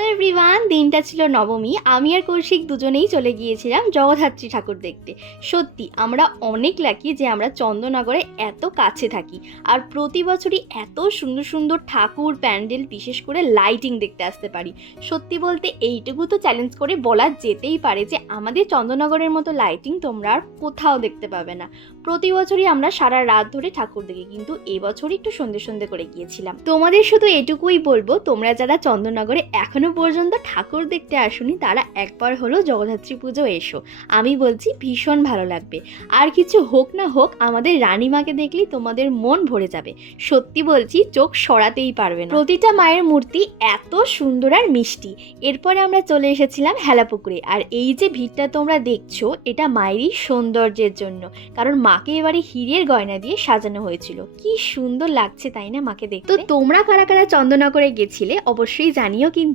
Hello everyone, দিনটা ছিল নবমী। আমি আর কৌশিক দুজনেই চলে গিয়েছিলাম জগদ্ধাত্রী ঠাকুর দেখতে। সত্যি আমরা অনেক লাকি যে আমরা চন্দননগরে এত কাছে থাকি, আর প্রতি বছরই এত সুন্দর সুন্দর ঠাকুর, প্যান্ডেল, বিশেষ করে লাইটিং দেখতে আসতে পারি। সত্যি বলতে এইটুকু তো চ্যালেঞ্জ করে বলা যেতেই পারে যে আমাদের চন্দননগরের মতো লাইটিং তোমরা আর কোথাও দেখতে পাবে না। প্রতি বছরই আমরা সারা রাত ধরে ঠাকুর দেখি, কিন্তু এবছরই একটু সন্ধে সন্ধে করে গিয়েছিলাম। তোমাদের শুধু এটুকুই বলবো, তোমরা যারা চন্দননগরে এখনো পর্যন্ত ঠাকুর দেখতে আসোনি তারা একবার হলো জগদ্ধাত্রী পুজো এসো। আমি বলছি ভীষণ ভালো লাগবে। আর কিছু হোক না হোক, আমাদের রানীমাকে দেখলেই তোমাদের মন ভরে যাবে। সত্যি বলছি, চোখ সরাতেই পারবে না। প্রতিটা মায়ের মূর্তি এত সুন্দর আর মিষ্টি। এরপরে আমরা চলে এসেছিলাম হেলাপুকুরে। আর এই যে ভিড়টা তোমরা দেখছো, এটা মায়েরই সৌন্দর্যের জন্য, কারণ মাকে এবারে হীরের গয়না দিয়ে সাজানো হয়েছিল। কি সুন্দর লাগছে তাই না মাকে দেখতে। তো তোমরা কারা কারা চন্দননগরে গেছিলে অবশ্যই জানিও কিন্তু।